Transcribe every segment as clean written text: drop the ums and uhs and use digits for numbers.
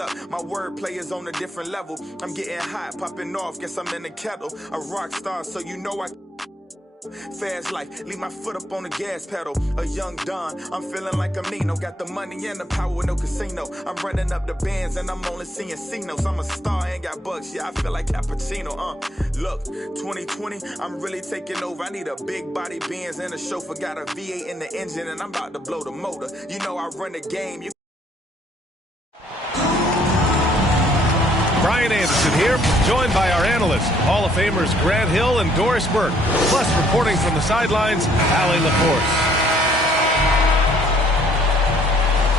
up. My wordplay is on a different level. I'm getting hot, popping off, guess I'm in the kettle. A rock star, so you know I fast life, leave my foot up on the gas pedal. A young Don, I'm feeling like I'm Nino. Got the money and the power, no casino. I'm running up the bands and I'm only seeing C-notes. I'm a star, ain't got bucks, yeah, I feel like Cappuccino. Look, 2020, I'm really taking over. I need a big body Benz and a chauffeur. Got a V8 in the engine and I'm about to blow the motor. You know I run the game. Brian Anderson here, joined by our analysts, Hall of Famers Grant Hill and Doris Burke, plus reporting from the sidelines, Allie LaForce.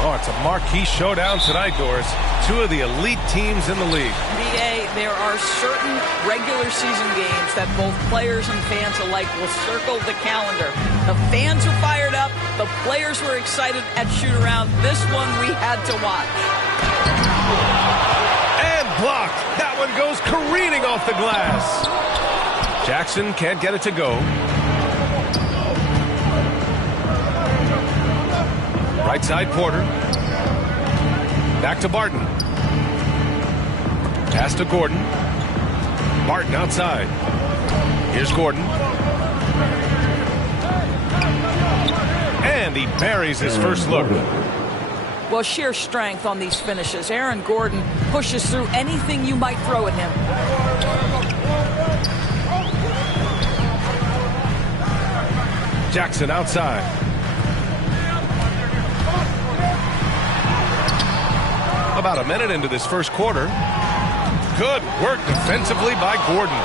Oh, it's a marquee showdown tonight, Doris. Two of the elite teams in the league. B.A., there are certain regular season games that both players and fans alike will circle the calendar. The fans are fired up. The players were excited at shoot-around. This one we had to watch. Blocked. That one goes careening off the glass. Jackson can't get it to go. Right side, Porter. Back to Barton. Pass to Gordon. Barton outside. Here's Gordon. And he buries his first look. Well, sheer strength on these finishes. Aaron Gordon pushes through anything you might throw at him. Jackson outside. About a minute into this first quarter. Good work defensively by Gordon.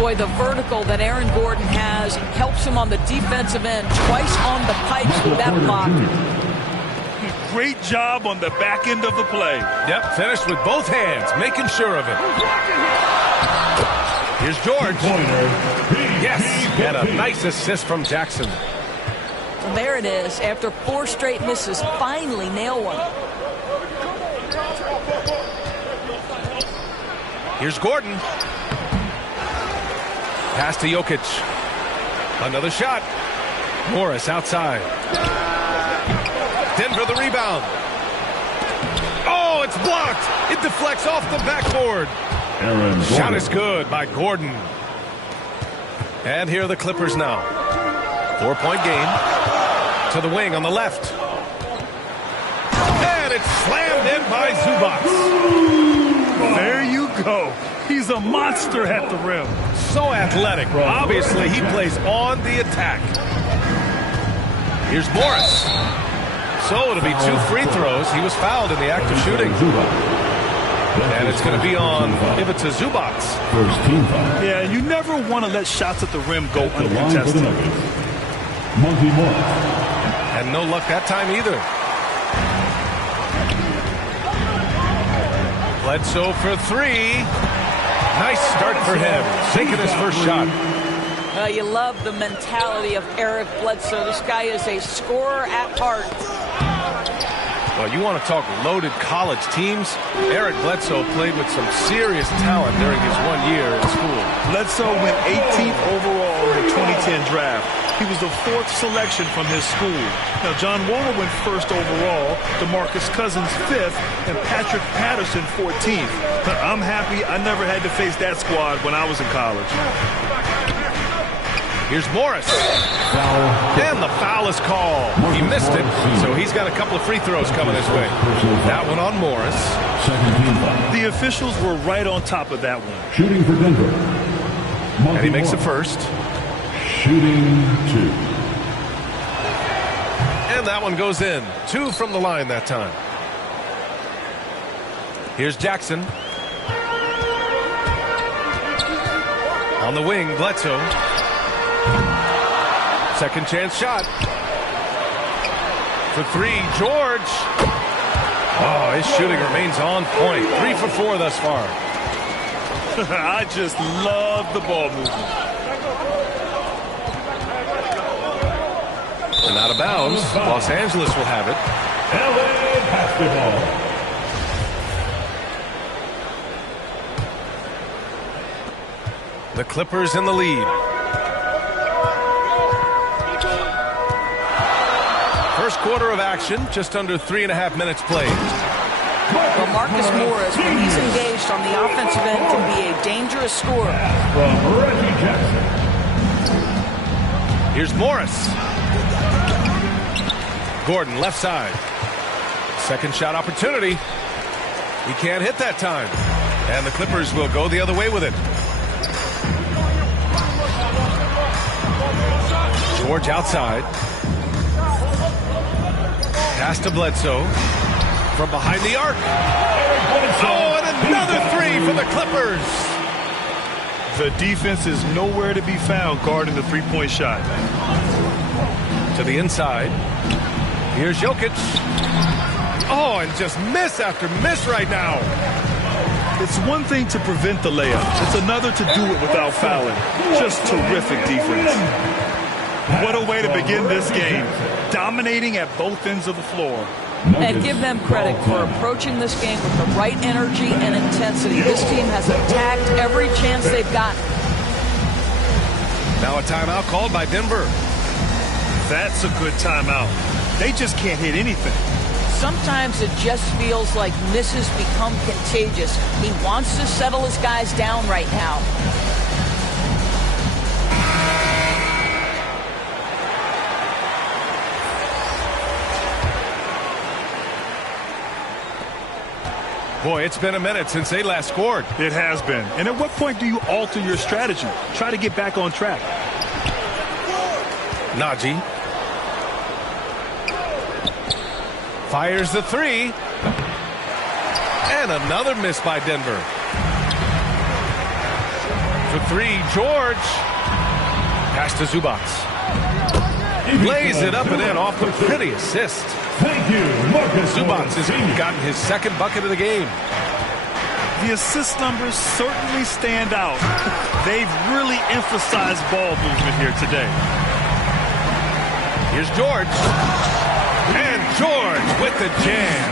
Boy, the vertical that Aaron Gordon has helps him on the defensive end. Twice on the pipes with that block. Great job on the back end of the play. Yep, finished with both hands, making sure of it. Here's George. Yes, and a nice assist from Jackson. And there it is. After 4 straight misses, finally nail one. Here's Gordon. Pass to Jokic. Another shot. Morris outside. Denver the rebound. Oh, it's blocked. It deflects off the backboard. Shot is good by Gordon. And here are the Clippers now. 4-point game. To the wing on the left. And it's slammed in by Zubac. There you go. He's a monster at the rim. So athletic. Obviously, he plays on the attack. Here's Morris. So it'll be 2 free throws. He was fouled in the act of shooting. And it's going to be on Ivica Zubac. First team foul. Yeah, you never want to let shots at the rim go uncontested. Monty Morris. And no luck that time either. Bledsoe for 3. Nice start for him. Sinking his first shot. You love the mentality of Eric Bledsoe. This guy is a scorer at heart. Well, you want to talk loaded college teams? Eric Bledsoe played with some serious talent during his 1 year in school. Bledsoe went 18th overall in the 2010 draft. He was the 4th selection from his school. Now, John Wall went 1st overall, DeMarcus Cousins 5th, and Patrick Patterson 14th. I'm happy I never had to face that squad when I was in college. Here's Morris. And the foul is called. He missed it, so he's got a couple of free throws coming his way. That one on Morris. The officials were right on top of that one. Shooting for Denver. And he makes the first. Shooting 2. And that one goes in. 2 from the line that time. Here's Jackson. On the wing, Bledsoe. Second chance shot. For 3, George. Oh, his shooting remains on point. 3 for 4 thus far. I just love the ball movement. And out of bounds, Los Angeles will have it. LA basketball. The Clippers in the lead. First quarter of action, just under 3.5 minutes played. Well, Marcus Morris, when he's engaged on the offensive end, can be a dangerous scorer. From Reggie Jackson. Here's Morris. Gordon, left side. Second shot opportunity. He can't hit that time. And the Clippers will go the other way with it. George outside. Pass to Bledsoe. From behind the arc. Oh, and another three for the Clippers. The defense is nowhere to be found guarding the three-point shot. To the inside. Here's Jokic. Oh, and just miss after miss right now. It's one thing to prevent the layup. It's another to do it without fouling. Just terrific defense. What a way to begin this game. Dominating at both ends of the floor. And give them credit for approaching this game with the right energy and intensity. This team has attacked every chance they've gotten. Now a timeout called by Denver. That's a good timeout. They just can't hit anything. Sometimes it just feels like misses become contagious. He wants to settle his guys down right now. Boy, it's been a minute since they last scored. It has been. And at what point do you alter your strategy? Try to get back on track. Najee. Fires the three. And another miss by Denver. For three, George. Pass to Zubac. Lays it up and in off the pretty assist. Thank you, Marcus Zubac Morris. has gotten his second bucket of the game. The assist numbers certainly stand out. They've really emphasized ball movement here today. Here's George. And George with the jam.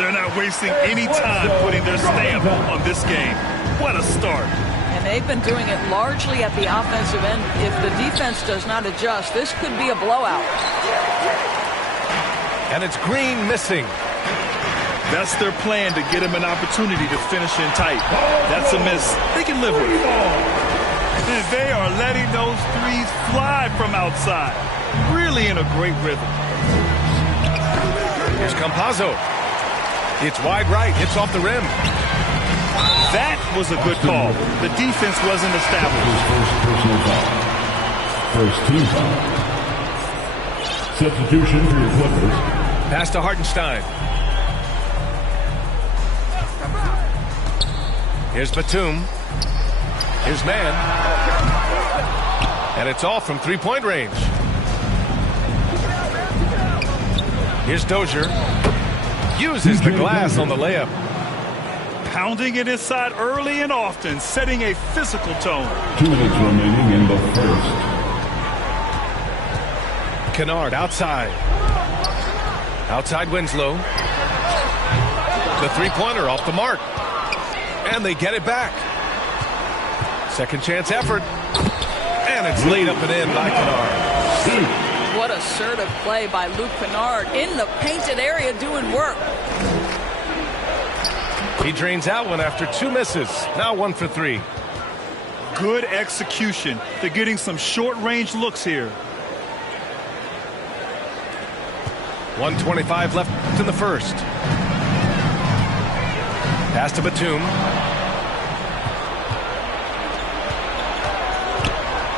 They're not wasting any time putting their stamp on this game. What a start. And they've been doing it largely at the offensive end. If the defense does not adjust, this could be a blowout. And it's Green missing. That's their plan, to get him an opportunity to finish in tight. That's a miss they can live with. And they are letting those threes fly from outside. Really in a great rhythm. Here's Campazzo. It's wide right, hits off the rim. That was a good call. The defense wasn't established. First team foul. Substitution for your Clippers. Pass to Hartenstein. Here's Batum. Here's Mann. And it's off from three-point range. Here's Dozier. Uses the glass on the layup. Pounding it inside early and often, setting a physical tone. 2 minutes remaining in the first. Kennard outside. Outside Winslow. The three-pointer off the mark. And they get it back. Second chance effort. And it's laid up and in by Kennard. What assertive play by Luke Kennard in the painted area doing work. He drains out one after two misses. Now 1 for 3. Good execution. They're getting some short-range looks here. 1:25 left in the first. Pass to Batum.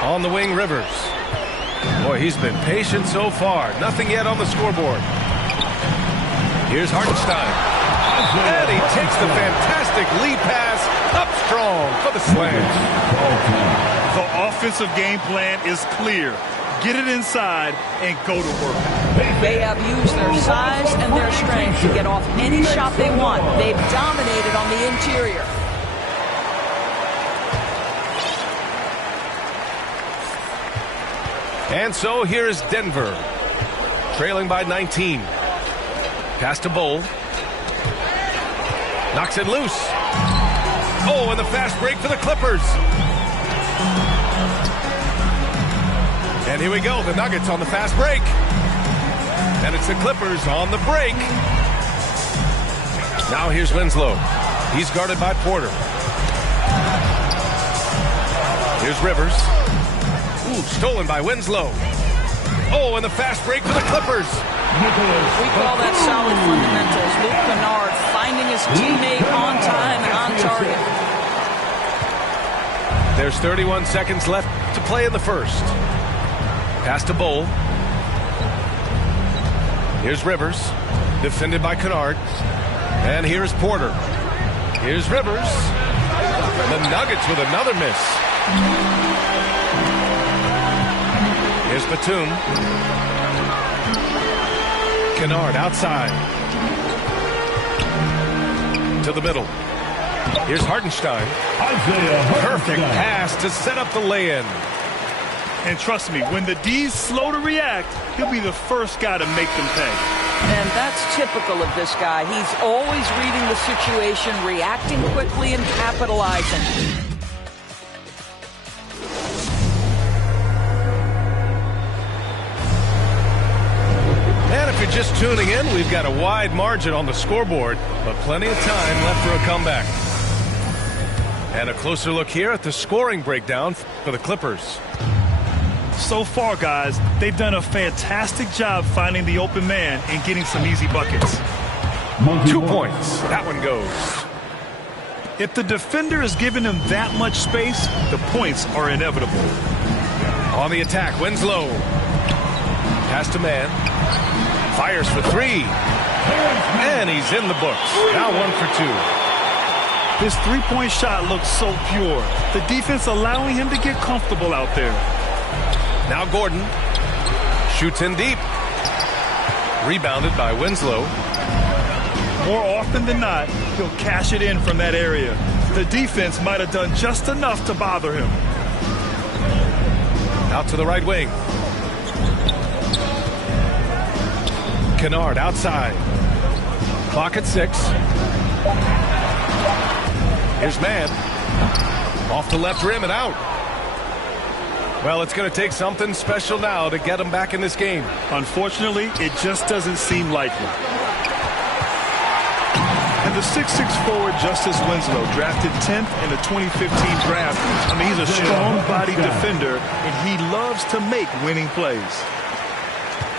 On the wing, Rivers. Boy, he's been patient so far. Nothing yet on the scoreboard. Here's Hartenstein. And he takes the fantastic lead pass up strong for the slam. The offensive game plan is clear. Get it inside and go to work. They have used their size and their strength to get off any shot they want. They've dominated on the interior. And so here is Denver, trailing by 19. Pass to Bull. Knocks it loose. Oh, and the fast break for the Clippers. And here we go, the Nuggets on the fast break. And it's the Clippers on the break. Now here's Winslow. He's guarded by Porter. Here's Rivers. Ooh, stolen by Winslow. Oh, and the fast break for the Clippers. We call that solid fundamentals. Luke Kennard finding his teammate on time and on target. There's 31 seconds left to play in the first. Pass to Bowl. Here's Rivers, defended by Kennard. And here's Porter. Here's Rivers. The Nuggets with another miss. Here's Batum. Kennard outside. To the middle. Here's Hartenstein. Perfect pass to set up the lay-in. And trust me, when the D's slow to react, he'll be the first guy to make them pay. And that's typical of this guy. He's always reading the situation, reacting quickly, and capitalizing. And if you're just tuning in, we've got a wide margin on the scoreboard, but plenty of time left for a comeback. And a closer look here at the scoring breakdown for the Clippers. So far, guys, they've done a fantastic job finding the open man and getting some easy buckets. 2 points. That one goes. If the defender is giving him that much space, the points are inevitable. On the attack, Winslow. Pass to man. Fires for three. And he's in the books. Now 1 for 2. This three-point shot looks so pure. The defense allowing him to get comfortable out there. Now Gordon shoots in deep. Rebounded by Winslow. More often than not, he'll cash it in from that area. The defense might have done just enough to bother him. Out to the right wing. Kennard outside. Clock at 6. Here's man. Off the left rim and out. Well, it's going to take something special now to get him back in this game. Unfortunately, it just doesn't seem likely. And the 6'6" forward, Justice Winslow, drafted 10th in the 2015 draft. I mean, he's a strong-bodied defender, and he loves to make winning plays.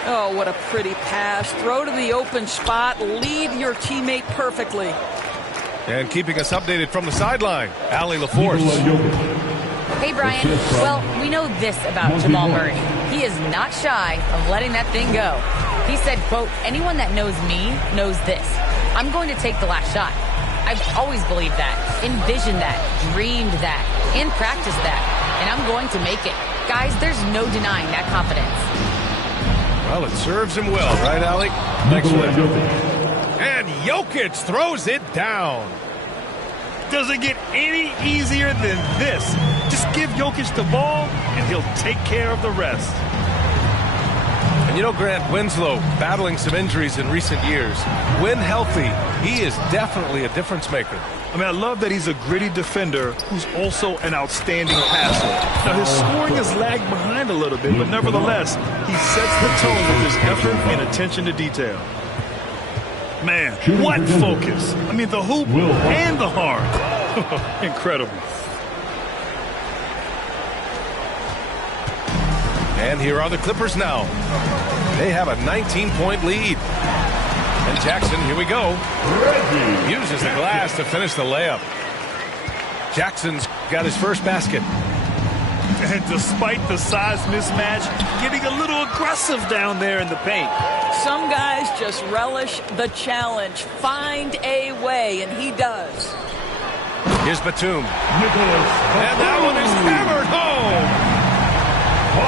Oh, what a pretty pass. Throw to the open spot. Lead your teammate perfectly. And keeping us updated from the sideline, Allie LaForce. Hey, Brian. Well, we know this about Jamal Murray. He is not shy of letting that thing go. He said, quote, anyone that knows me knows this. I'm going to take the last shot. I've always believed that, envisioned that, dreamed that, and practiced that. And I'm going to make it. Guys, there's no denying that confidence. Well, it serves him well, right, Allie? Next one. And Jokic throws it down. Doesn't get any easier than this. Just give Jokic the ball, and he'll take care of the rest. And you know, Grant, Winslow battling some injuries in recent years. When healthy, he is definitely a difference maker. I mean, I love that he's a gritty defender who's also an outstanding passer. Now, his scoring has lagged behind a little bit, but nevertheless, he sets the tone with his effort and attention to detail. Man, what focus. I mean, the hoop and the heart. Incredible. And here are the Clippers now. They have a 19-point lead. And Jackson, here we go. Uses the glass to finish the layup. Jackson's got his first basket. And despite the size mismatch, getting a little aggressive down there in the paint. Some guys just relish the challenge. Find a way, and he does. Here's Batum. And that one is hammered home.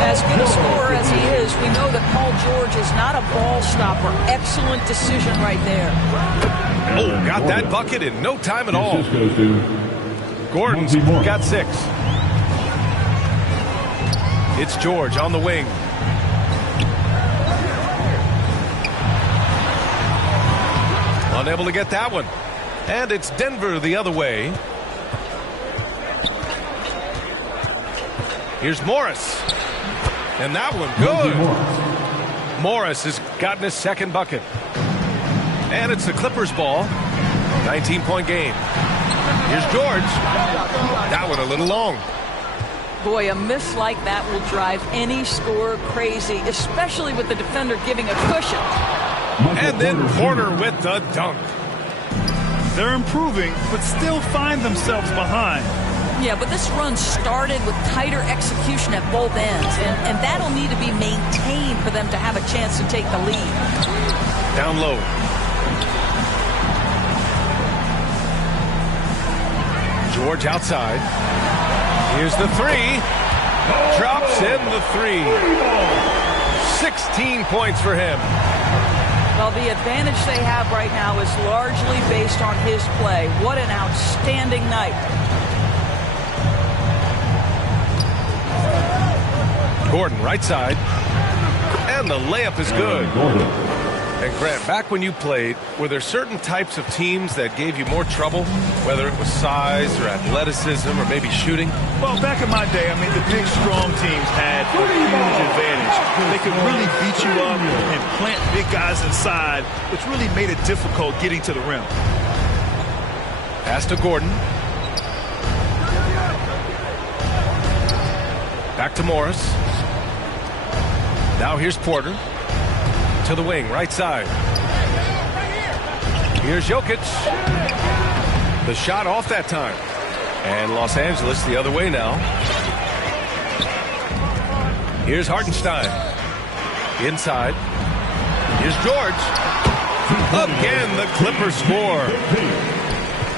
As good a scorer as he is, we know that Paul George is not a ball stopper. Excellent decision right there. Oh, got that bucket in no time at all. Gordon's got 6. It's George on the wing. Unable to get that one. And it's Denver the other way. Here's Morris. And that one, good. Morris has gotten his second bucket. And it's the Clippers' ball. 19-point game. Here's George. That one a little long. Boy, a miss like that will drive any scorer crazy, especially with the defender giving a cushion. And then Porter with the dunk. They're improving, but still find themselves behind. Yeah, but this run started with tighter execution at both ends, and that'll need to be maintained for them to have a chance to take the lead. Down low. George outside. Here's the three. Drops in the three. 16 points for him. Well, the advantage they have right now is largely based on his play. What an outstanding night. Gordon, right side. And the layup is good. And Grant, back when you played, were there certain types of teams that gave you more trouble, whether it was size or athleticism or maybe shooting? Well, back in my day, I mean, the big, strong teams had a huge advantage. They could really beat you up and plant big guys inside, which really made it difficult getting to the rim. Pass to Gordon. Back to Morris. Now here's Porter. To the wing, right side. Here's Jokic. The shot off that time. And Los Angeles the other way now. Here's Hartenstein. Inside. Here's George. Again, the Clippers score.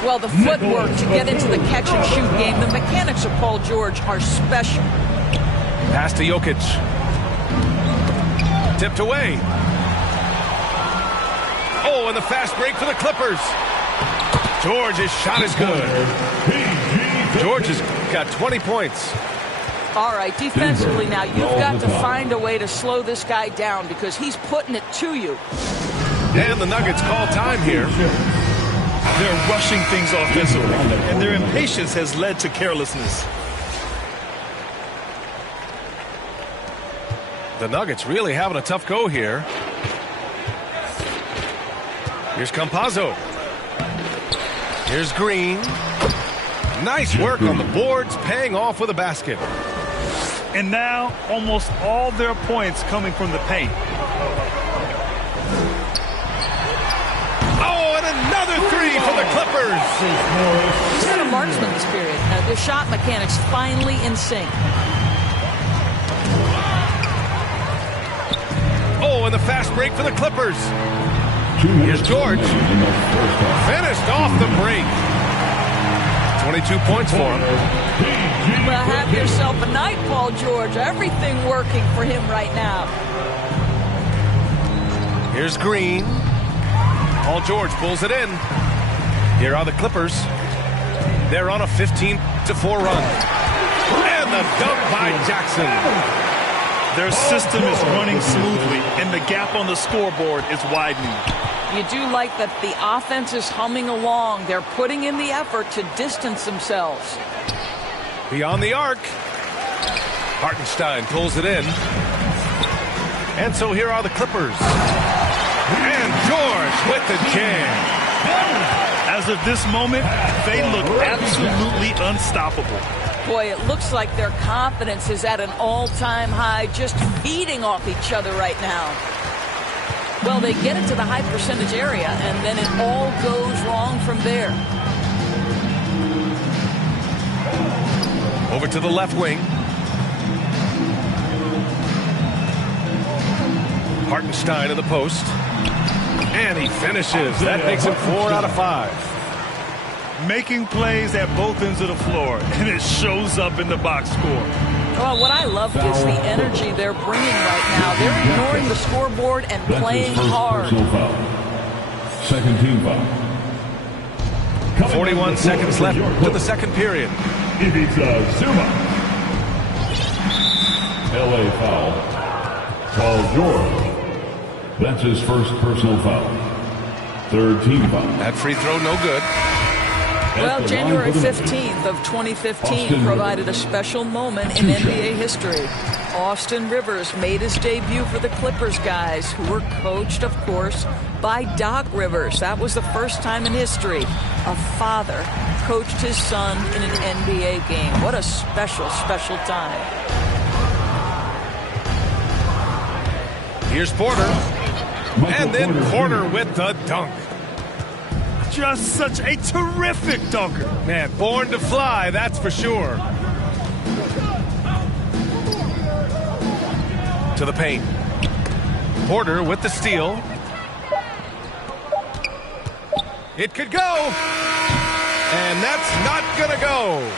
Well, the footwork to get into the catch-and-shoot game, the mechanics of Paul George are special. Pass to Jokic. Tipped away. Oh, and the fast break for the Clippers. George's shot is good. George has got 20 points. All right, defensively now, you've got to find a way to slow this guy down because he's putting it to you. And the Nuggets call time here. They're rushing things offensively, and their impatience has led to carelessness. The Nuggets really having a tough go here. Here's Campazzo. Here's Green. Nice work on the boards, paying off with a basket. And now, almost all their points coming from the paint. Oh, and another three for the Clippers. He's been a marksman this period. Their shot mechanics finally in sync. Oh, and the fast break for the Clippers. Here's George. Finished off the break. 22 points for him. Well, have yourself a night, Paul George. Everything working for him right now. Here's Green. Paul George pulls it in. Here are the Clippers. They're on a 15-4 run. And the dunk by Jackson. Their system is running smoothly, and the gap on the scoreboard is widening. You do like that the offense is humming along. They're putting in the effort to distance themselves. Beyond the arc. Hartenstein pulls it in. And so here are the Clippers. And George with the jam. As of this moment, they look absolutely unstoppable. Boy, it looks like their confidence is at an all-time high, just feeding off each other right now. Well, they get it to the high percentage area, and then it all goes wrong from there. Over to the left wing. Hartenstein to the post. And he finishes. That makes him 4 out of 5. Making plays at both ends of the floor, and it shows up in the box score. Well, what I love is the energy they're bringing right now. They're ignoring the scoreboard and playing hard. Second team foul. 41 seconds left to the second period. Ivica Zuma. LA foul. Paul George. That's his first personal foul. Third team foul. That free throw no good. Well, January 15th of 2015 provided a special moment in NBA history. Austin Rivers made his debut for the Clippers, guys, who were coached, of course, by Doc Rivers. That was the first time in history a father coached his son in an NBA game. What a special, special time. Here's Porter. And then Porter with the dunk. Just such a terrific dunker. Man, born to fly, that's for sure. To the paint. Porter with the steal. It could go. And that's not going to go.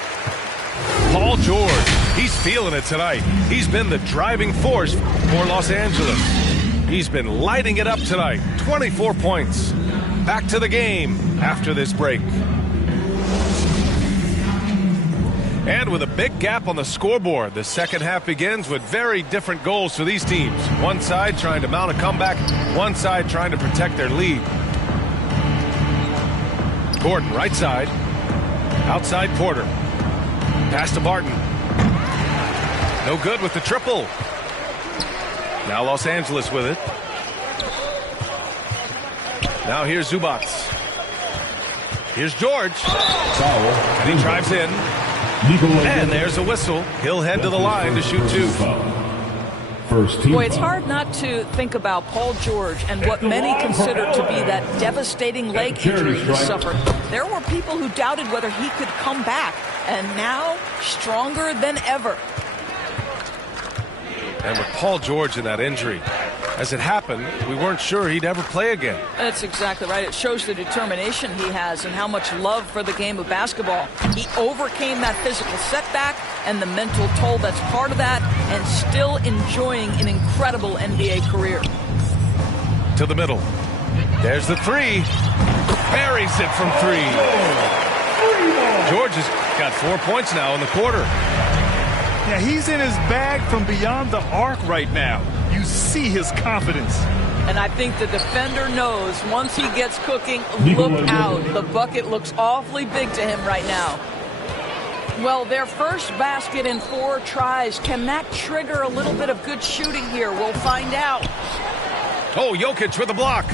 Paul George, he's feeling it tonight. He's been the driving force for Los Angeles. He's been lighting it up tonight. 24 points. Back to the game after this break. And with a big gap on the scoreboard, the second half begins with very different goals for these teams. One side trying to mount a comeback, one side trying to protect their lead. Gordon, right side. Outside Porter. Pass to Barton. No good with the triple. Now Los Angeles with it. Now here's Zubac. Here's George. And he drives in. And there's a whistle. He'll head to the line to shoot two. Boy, it's hard not to think about Paul George and what many consider to be that devastating leg injury he suffered. There were people who doubted whether he could come back, and now stronger than ever. And with Paul George in that injury, as it happened, we weren't sure he'd ever play again. That's exactly right. It shows the determination he has and how much love for the game of basketball. He overcame that physical setback and the mental toll that's part of that, and still enjoying an incredible NBA career. To the middle. There's the three. Buries it from three. George has got 4 points now in the quarter. Yeah, he's in his bag from beyond the arc right now. You see his confidence. And I think the defender knows once he gets cooking, look out. The bucket looks awfully big to him right now. Well, their first basket in 4 tries. Can that trigger a little bit of good shooting here? We'll find out. Oh, Jokic with a block.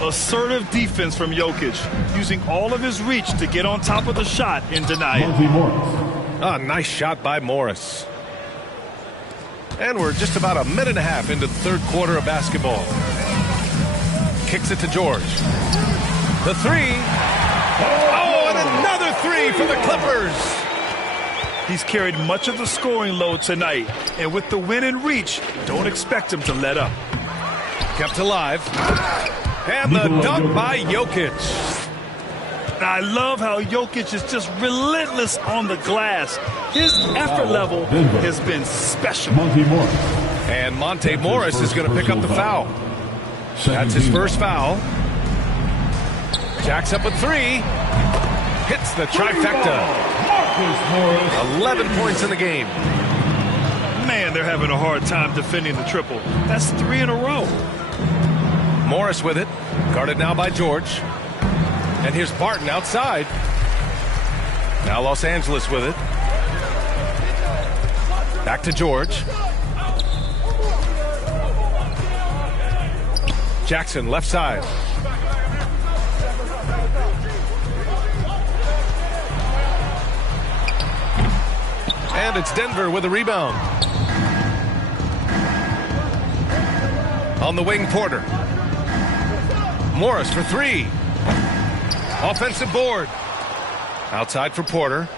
Assertive defense from Jokic, using all of his reach to get on top of the shot and deny it. Nice shot by Morris. And we're just about a minute and a half into the third quarter of basketball. Kicks it to George. The three. Oh, and another three for the Clippers. He's carried much of the scoring load tonight. And with the win in reach, don't expect him to let up. Kept alive. And the dunk by Jokic. I love how Jokic is just relentless on the glass. His effort level has been special. And Monte Morris is going to pick up the foul. That's his first foul. Jacks up a three. Hits the trifecta. 11 points in the game. Man, they're having a hard time defending the triple. That's 3 in a row. Morris with it. Guarded now by George. And here's Barton outside. Now Los Angeles with it. Back to George. Jackson left side. And it's Denver with a rebound. On the wing, Porter. Morris for three. Offensive board. Outside for Porter.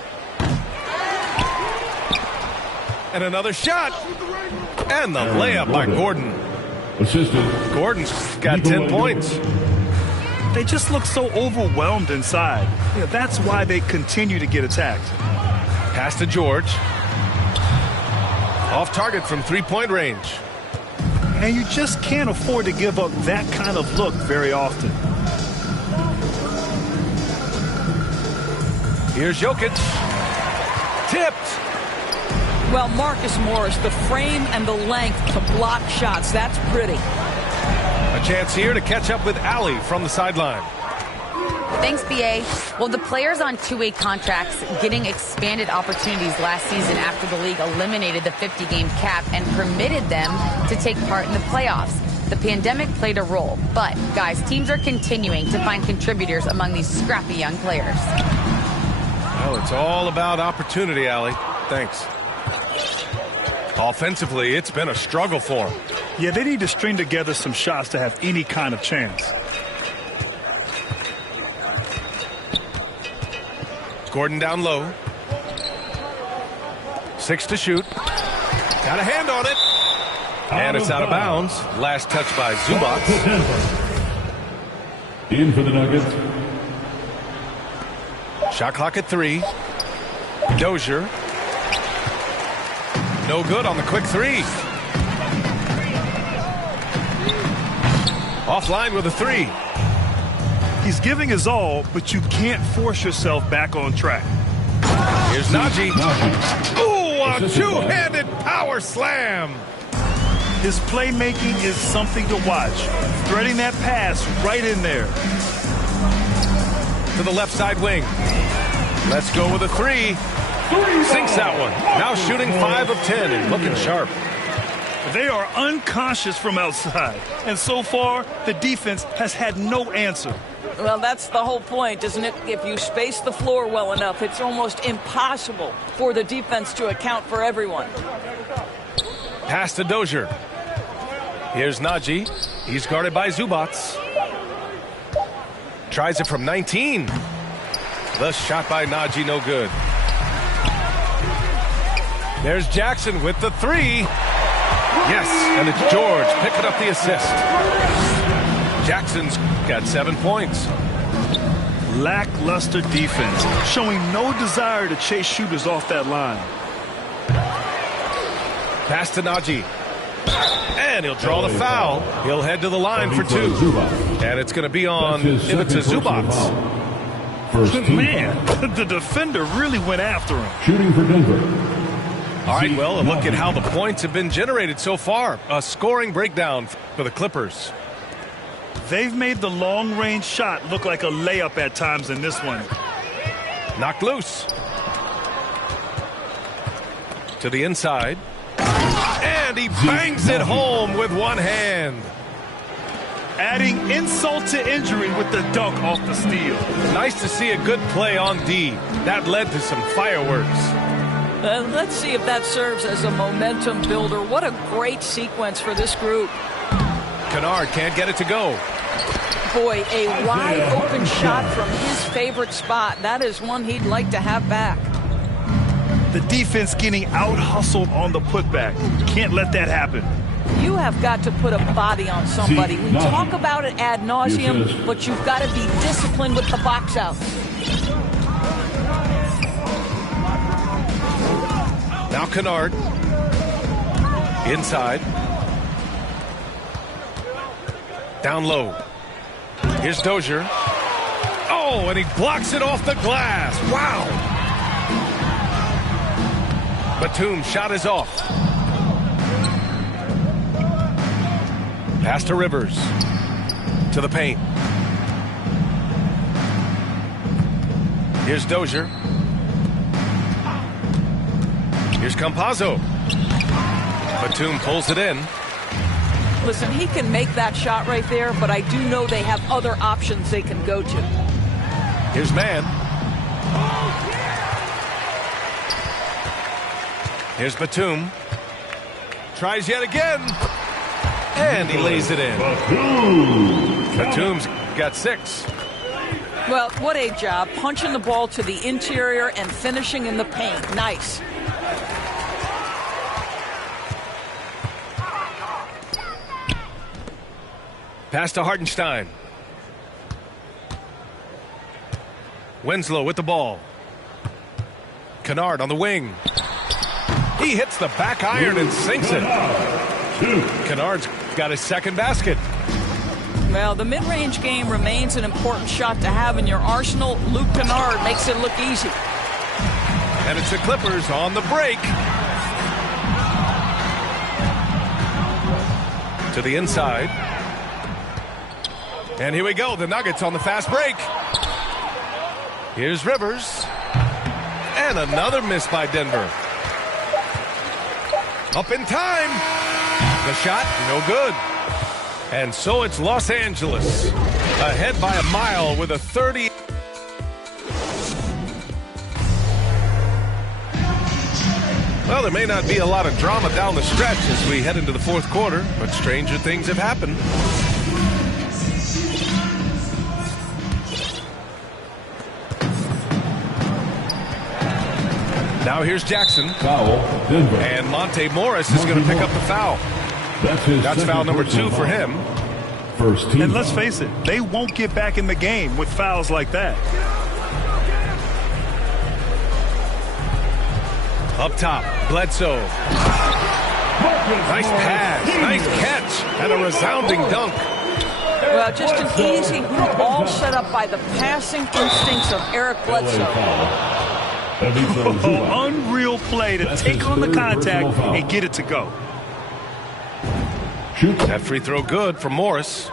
And another shot. And the layup by Gordon. Gordon's got 10 points. They just look so overwhelmed inside. Yeah, that's why they continue to get attacked. Pass to George. Off target from three-point range. And you just can't afford to give up that kind of look very often. Here's Jokic. Tipped. Well, Marcus Morris, the frame and the length to block shots. That's pretty. A chance here to catch up with Allie from the sideline. Thanks, B.A. Well, the players on two-way contracts getting expanded opportunities last season after the league eliminated the 50-game cap and permitted them to take part in the playoffs. The pandemic played a role, but, guys, teams are continuing to find contributors among these scrappy young players. Well, it's all about opportunity, Allie. Thanks. Offensively, it's been a struggle for them. Yeah, they need to string together some shots to have any kind of chance. Gordon down low. 6 to shoot. Got a hand on it. And it's out of bounds. Last touch by Zubac. In for the Nuggets. Shot clock at 3. Dozier. No good on the quick 3. Offline with a 3. He's giving his all, but you can't force yourself back on track. Here's Naji. Ooh, a two-handed power slam. His playmaking is something to watch. Threading that pass right in there. To the left side wing. Let's go with a 3. Sinks that one. Now shooting 5 of 10 and looking sharp. They are unconscious from outside. And so far, the defense has had no answer. Well, that's the whole point, isn't it? If you space the floor well enough, it's almost impossible for the defense to account for everyone. Pass to Dozier. Here's Naji. He's guarded by Zubac. Tries it from 19. The shot by Naji, no good. There's Jackson with the 3. Yes, and it's George picking up the assist. Jackson's got 7 points. Lackluster defense, showing no desire to chase shooters off that line. Pass to Naji. And he'll draw the foul. He'll head to the line for 2. And it's going to be on Ivica Zubac. Man, the defender really went after him. Shooting for Denver. All right, well, a look at how the points have been generated so far. A scoring breakdown for the Clippers. They've made the long-range shot look like a layup at times in this one. Knocked loose. To the inside. And he bangs it home with one hand. Adding insult to injury with the dunk off the steal. Nice to see a good play on D. That led to some fireworks. Let's see if that serves as a momentum builder. What a great sequence for this group. Kennard can't get it to go. Boy, a wide open shot from his favorite spot. That is one he'd like to have back. The defense getting out-hustled on the putback. Can't let that happen. You have got to put a body on somebody. We talk about it ad nauseum, but you've got to be disciplined with the box out. Now Kennard. Inside. Down low. Here's Dozier. Oh, and he blocks it off the glass. Wow. Batum shot is off. Pass to Rivers. To the paint. Here's Dozier. Here's Campazzo. Batum pulls it in. Listen, he can make that shot right there, but I do know they have other options they can go to. Here's Mann. Here's Batum. Tries yet again. And he lays it in. Batum's got 6. Well, what a job. Punching the ball to the interior and finishing in the paint. Nice. Pass to Hartenstein. Winslow with the ball. Kennard on the wing. He hits the back iron and sinks it. Kennard's got his second basket. Well, the mid-range game remains an important shot to have in your arsenal. Luke Kennard makes it look easy. And it's the Clippers on the break. To the inside. And here we go, the Nuggets on the fast break. Here's Rivers. And another miss by Denver. Up in time. The shot, no good. And so it's Los Angeles ahead by a mile with a 30. Well, there may not be a lot of drama down the stretch as we head into the fourth quarter, but stranger things have happened. Now here's Jackson. Foul, Denver. And Monte Morris is going to pick up the foul. That's foul number 2 for him. First team. And let's face it, they won't get back in the game with fouls like that. Up top, Bledsoe. Nice pass, nice catch, and a resounding dunk. Well, just an easy hoop, all set up by the passing instincts of Eric Bledsoe. Unreal play to take on the contact and get it to go. Shoot. That free throw good for Morris.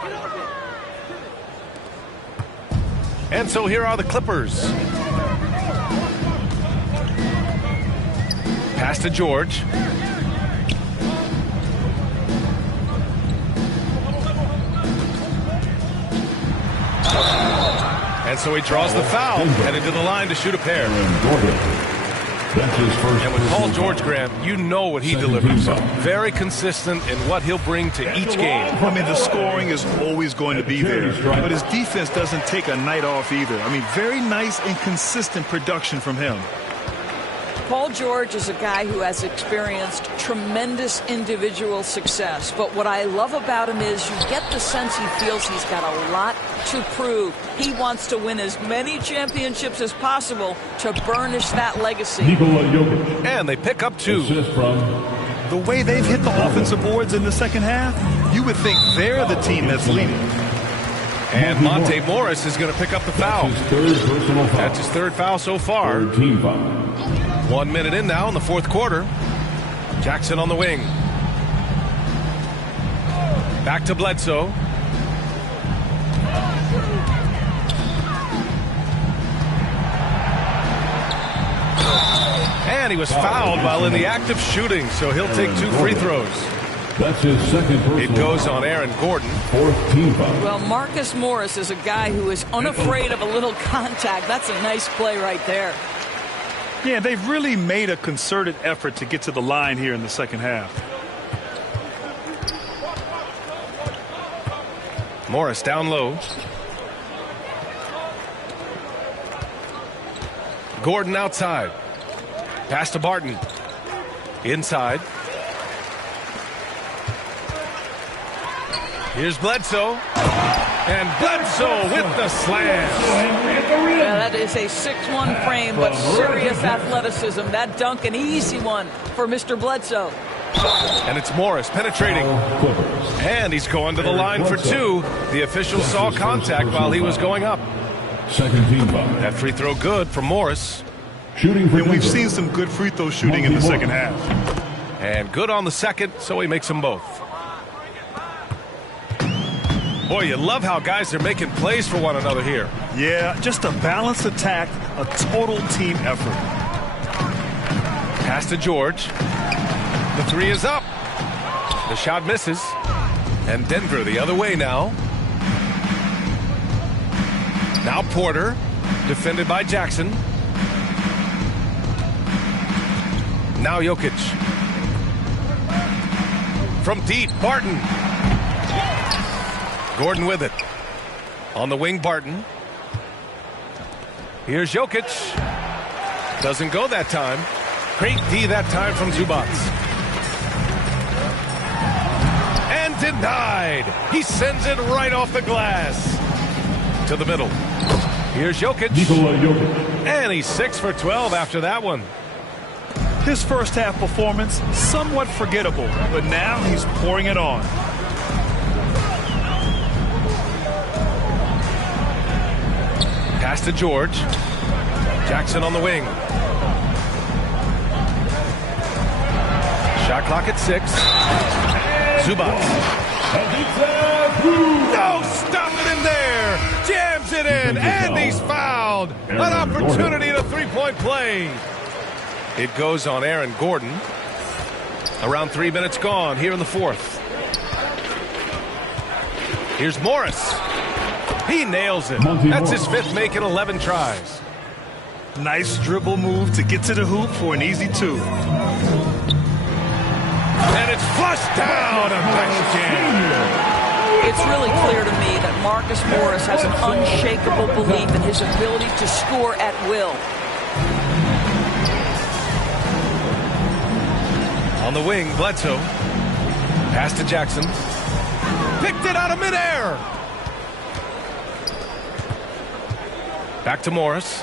And so here are the Clippers. Pass to George. And so he draws the foul, headed to the line to shoot a pair. And with Paul George, Graham, you know what he delivers. Very consistent in what he'll bring to each game. I mean, the scoring is always going to be there, but his defense doesn't take a night off either. I mean, very nice and consistent production from him. Paul George is a guy who has experienced tremendous individual success, but what I love about him is you get the sense he feels he's got a lot to prove. He wants to win as many championships as possible to burnish that legacy. Nikola Jokic. And they pick up 2. Assist from The way they've hit the offensive boards in the second half, you would think they're the team that's leading. And Monte Morris is going to pick up the foul. his third personal foul. That's his 3rd foul so far. Third team foul. 1 minute in now in the fourth quarter. Jackson on the wing. Back to Bledsoe. And he was fouled while in the act of shooting, so he'll take 2 free throws. That's his second personal It goes foul. on Aaron Gordon. Fourth team foul. Well, Marcus Morris is a guy who is unafraid of a little contact. That's a nice play right there. Yeah, they've really made a concerted effort to get to the line here in the second half. Morris down low. Gordon outside. Pass to Barton. Inside. Here's Bledsoe. And Bledsoe with the slam. Yeah, that is a 6'1" frame, but serious athleticism. That dunk, an easy one for Mr. Bledsoe. And it's Morris penetrating. And he's going to the line for 2. The official saw contact while he was going up. Second team foul. That free throw good for Morris. Shooting for And we've Denver. seen some good free throw shooting in the second half. And good on the second, so he makes them both. Boy, you love how guys are making plays for one another here. Yeah, just a balanced attack, a total team effort. Pass to George. The 3 is up. The shot misses. And Denver the other way now. Now Porter, defended by Jackson. Now Jokic. From deep, Barton. Gordon with it. On the wing, Barton. Here's Jokic. Doesn't go that time. Great D that time from Zubac. And denied. He sends it right off the glass. To the middle. Here's Jokic. Nikola Jokic. And he's 6 for 12 after that one. His first half performance, somewhat forgettable, but now he's pouring it on. Pass to George. Jackson on the wing. Shot clock at 6. Zubac. No, stop it in there. Jams it in, and he's fouled. fouled. An opportunity at a three-point play. It goes on Aaron Gordon. Around 3 minutes gone here in the fourth. Here's Morris. He nails it. That's his fifth make in 11 tries. Nice dribble move to get to the hoop for an easy two. And it's flushed down. It's really clear to me that Marcus Morris has an unshakable belief in his ability to score at will. On the wing, Bledsoe. Pass to Jackson. Picked it out of midair. Back to Morris.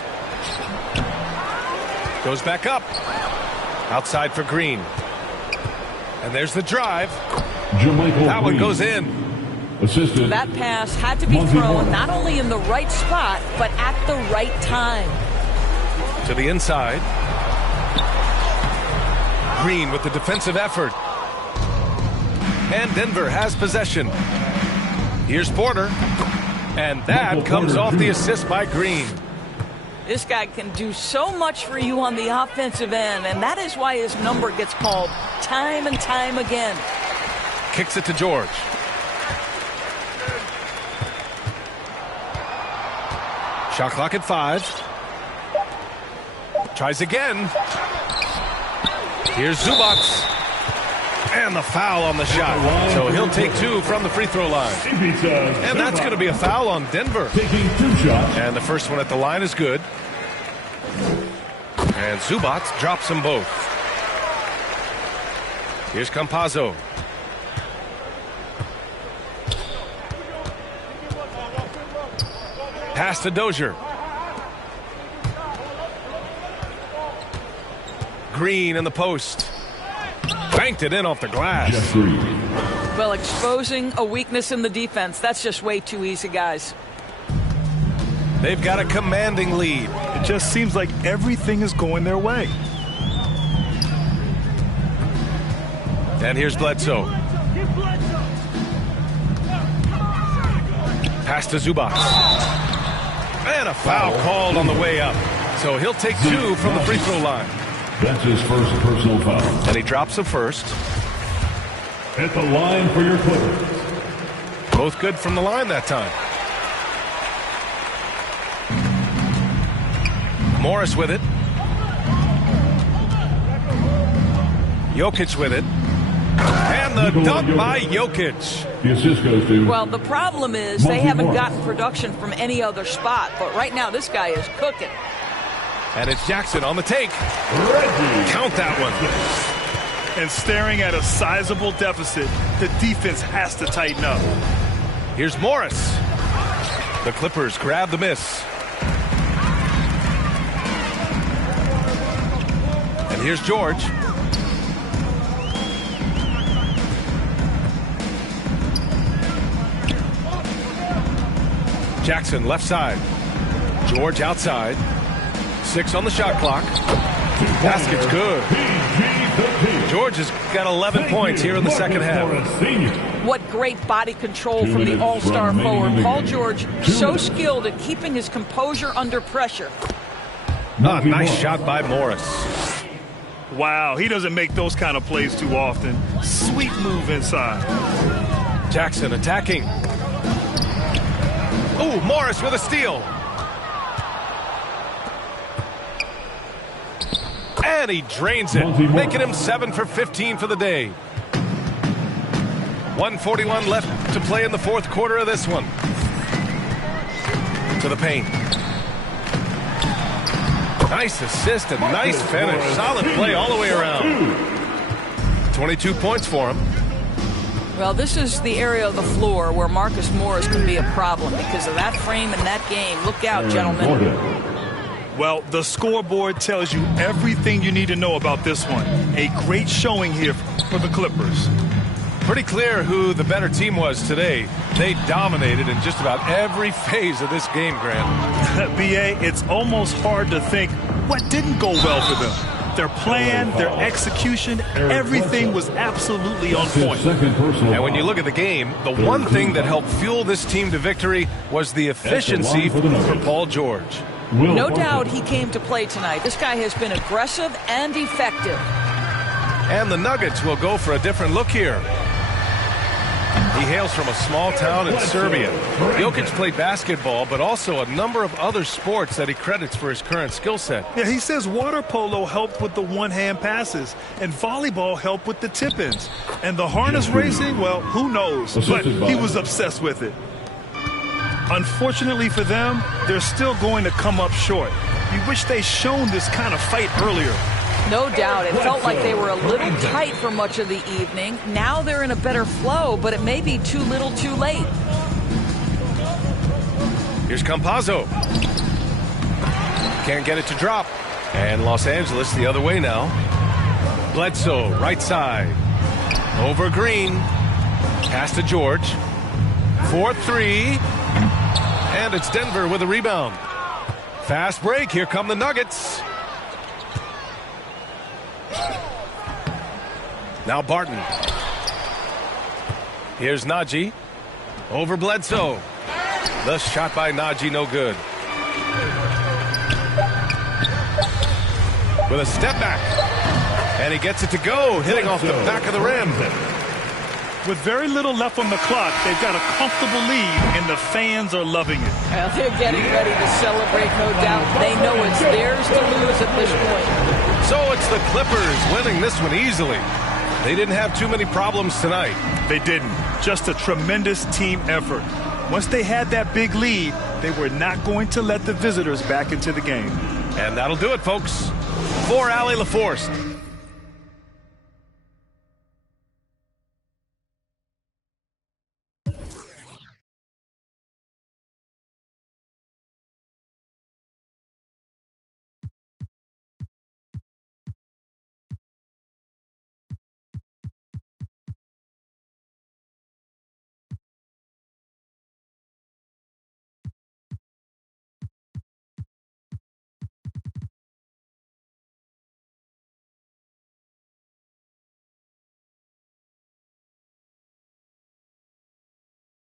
Goes back up. Outside for Green. And there's the drive. That one goes in. Assisted. That pass had to be thrown not only in the right spot, but at the right time. To the inside. Green with the defensive effort. And Denver has possession. Here's Porter. And that comes off the assist by Green. This guy can do so much for you on the offensive end, and that is why his number gets called time and time again. Kicks it to George. Shot clock at 5. Tries again. Here's Zubac. And the foul on the shot. So he'll take 2 from the free throw line. And that's going to be a foul on Denver. Taking 2 shots. And the first one at the line is good. And Zubac drops them both. Here's Campazzo. Pass to Dozier. Green in the post. Banked it in off the glass. Well, exposing a weakness in the defense, that's just way too easy, guys. They've got a commanding lead. It just seems like everything is going their way. And here's Bledsoe. Pass to Zubac. And a foul called on the way up. So he'll take 2 from the free throw line. That's his first personal foul. And he drops the first. At the line for your Clippers. Both good from the line that time. Morris with it. Jokic with it. And the dunk by Jokic. The assist goes to... Well, the problem is they haven't gotten production from any other spot. But right now, this guy is cooking. And it's Jackson on the take. Count that one. And staring at a sizable deficit, the defense has to tighten up. Here's Morris. The Clippers grab the miss. And here's George. Jackson left side. George outside. 6 on the shot clock. Basket's good. George has got 11 points here in the second half. What great body control from the all-star forward. Paul George, so skilled at keeping his composure under pressure. Oh, nice shot by Morris. Wow, he doesn't make those kind of plays too often. Sweet move inside. Jackson attacking. Ooh, Morris with a steal. And he drains it, making him 7 for 15 for the day. 1:41 left to play in the fourth quarter of this one. To the paint. Nice assist and nice finish. Solid play all the way around. 22 points for him. Well, this is the area of the floor where Marcus Morris can be a problem because of that frame in that game. Look out, gentlemen. Well, the scoreboard tells you everything you need to know about this one. A great showing here for the Clippers. Pretty clear who the better team was today. They dominated in just about every phase of this game, Grant. B.A., it's almost hard to think what didn't go well for them. Their plan, their execution, everything was absolutely on point. And when you look at the game, the one thing that helped fuel this team to victory was the efficiency for Paul George. No doubt he came to play tonight. This guy has been aggressive and effective. And the Nuggets will go for a different look here. He hails from a small town in Serbia. Jokic played basketball, but also a number of other sports that he credits for his current skill set. Yeah, he says water polo helped with the one-hand passes, and volleyball helped with the tip-ins. And the harness racing, well, who knows? But he was obsessed with it. Unfortunately for them, they're still going to come up short. You wish they'd shown this kind of fight earlier. No doubt. It felt like they were a little tight for much of the evening. Now they're in a better flow, but it may be too little too late. Here's Campazzo. Can't get it to drop. And Los Angeles the other way now. Bledsoe, right side. Over Green. Pass to George. 4-3. And it's Denver with a rebound. Fast break. Here come the Nuggets. Now Barton. Here's Najee. Over Bledsoe. The shot by Najee, no good. With a step back. And he gets it to go, hitting off the back of the rim. With very little left on the clock, they've got a comfortable lead, and the fans are loving it. Well, they're getting ready to celebrate, no doubt. They know it's theirs to lose at this point. So it's the Clippers winning this one easily. They didn't have too many problems tonight. They didn't. Just a tremendous team effort. Once they had that big lead, they were not going to let the visitors back into the game. And that'll do it, folks. For Allie LaForce,